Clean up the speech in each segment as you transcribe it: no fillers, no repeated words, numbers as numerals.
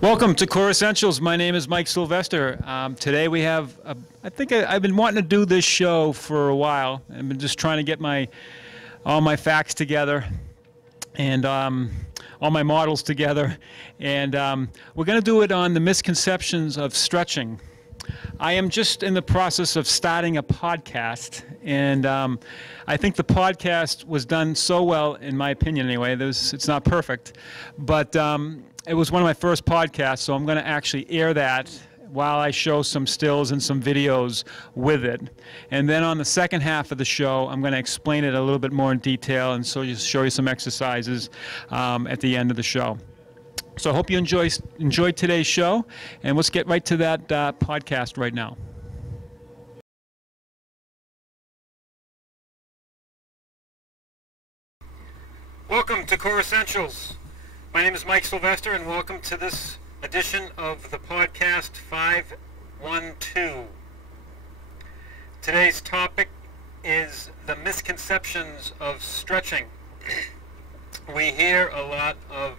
Welcome to Core Essentials. My name is Mike Sylvester. Today we have, I've been wanting to do this show for a while. I've been just trying to get all my facts together and all my models together. And we're going to do it on the misconceptions of stretching. I am just in the process of starting a podcast, and I think the podcast was done so well, in my opinion anyway. It's not perfect, but it was one of my first podcasts, so I'm going to actually air that while I show some stills and some videos with it. And then on the second half of the show, I'm going to explain it a little bit more in detail and show you some exercises at the end of the show. So I hope you enjoyed today's show, and let's get right to that podcast right now. Welcome to Core Essentials. My name is Mike Sylvester, and welcome to this edition of the podcast 512. Today's topic is the misconceptions of stretching. We hear a lot of,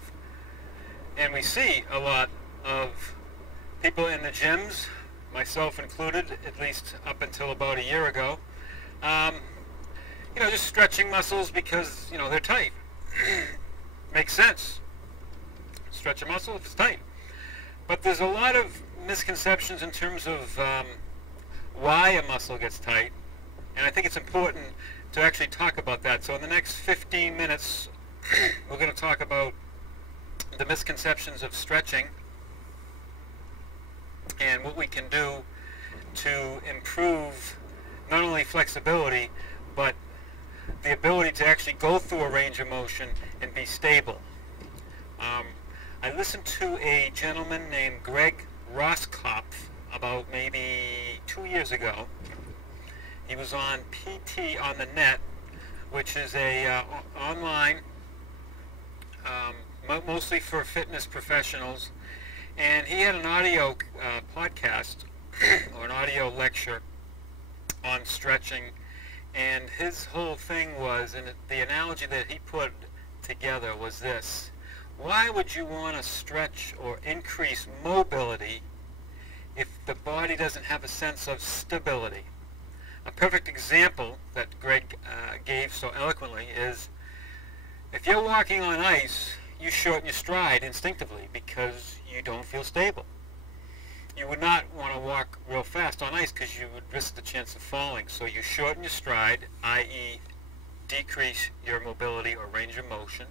and we see a lot of people in the gyms, myself included, at least up until about a year ago, just stretching muscles because, they're tight. Makes sense. Stretch a muscle if it's tight. But there's a lot of misconceptions in terms of why a muscle gets tight, and I think it's important to actually talk about that. So in the next 15 minutes, we're going to talk about the misconceptions of stretching and what we can do to improve not only flexibility, but the ability to actually go through a range of motion and be stable. I listened to a gentleman named Greg Roskopf about maybe 2 years ago. He was on PT on the Net, which is a online, mostly for fitness professionals, and he had an audio podcast or an audio lecture on stretching, and his whole thing was, and the analogy that he put together was this: why would you want to stretch or increase mobility if the body doesn't have a sense of stability? A perfect example that Greg gave so eloquently is, if you're walking on ice, you shorten your stride instinctively because you don't feel stable. You would not want to walk real fast on ice because you would risk the chance of falling. So you shorten your stride, i.e. decrease your mobility or range of motion.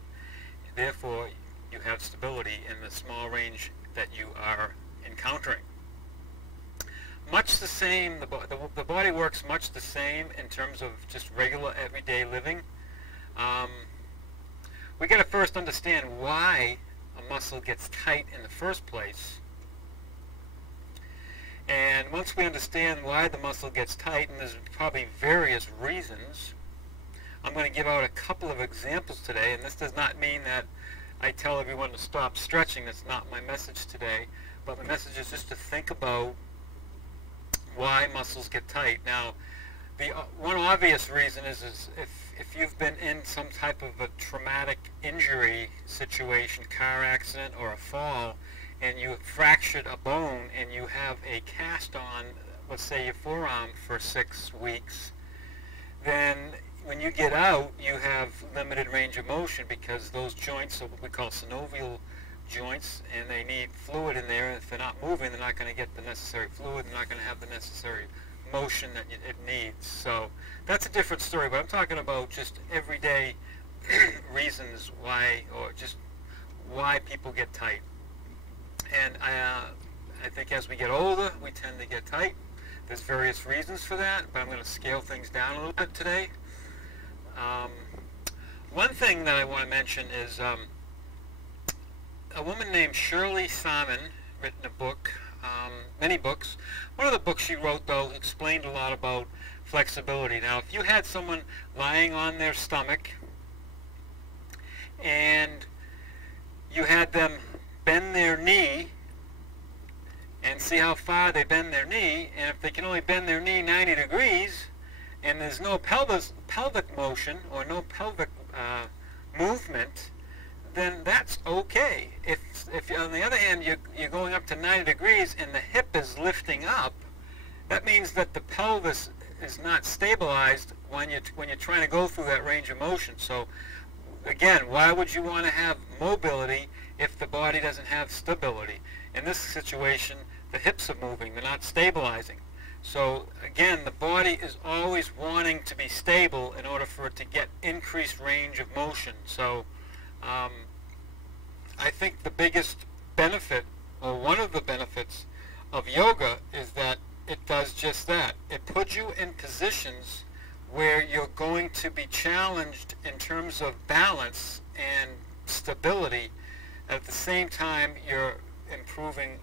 Therefore, you have stability in the small range that you are encountering. Much the same, the body works much the same in terms of just regular everyday living. We got to first understand why a muscle gets tight in the first place. And once we understand why the muscle gets tight, and there's probably various reasons, I'm going to give out a couple of examples today, and this does not mean that I tell everyone to stop stretching. That's not my message today, but my message is just to think about why muscles get tight. Now, the one obvious reason is if you've been in some type of a traumatic injury situation, car accident or a fall, and you fractured a bone and you have a cast on, let's say your forearm for 6 weeks, then when you get out, you have limited range of motion because those joints are what we call synovial joints, and they need fluid in there. If they're not moving, they're not going to get the necessary fluid. They're not going to have the necessary motion that it needs. So that's a different story, but I'm talking about just everyday reasons why, or just why people get tight. And I think as we get older, we tend to get tight. There's various reasons for that, but I'm going to scale things down a little bit today. One thing that I want to mention is a woman named Shirley Sarhmann written a book, many books. One of the books she wrote, though, explained a lot about flexibility. Now, if you had someone lying on their stomach and you had them bend their knee and see how far they bend their knee, and if they can only bend their knee 90 degrees and there's no pelvic motion or no pelvic movement, then that's okay. If on the other hand you're going up to 90 degrees and the hip is lifting up, that means that the pelvis is not stabilized when you're trying to go through that range of motion. So again, why would you want to have mobility if the body doesn't have stability? In this situation, the hips are moving, they're not stabilizing. So again, the body is always wanting to be stable in order for it to get increased range of motion. So I think the biggest benefit, or one of the benefits of yoga, is that it does just that. It puts you in positions where you're going to be challenged in terms of balance and stability. At the same time, you're improving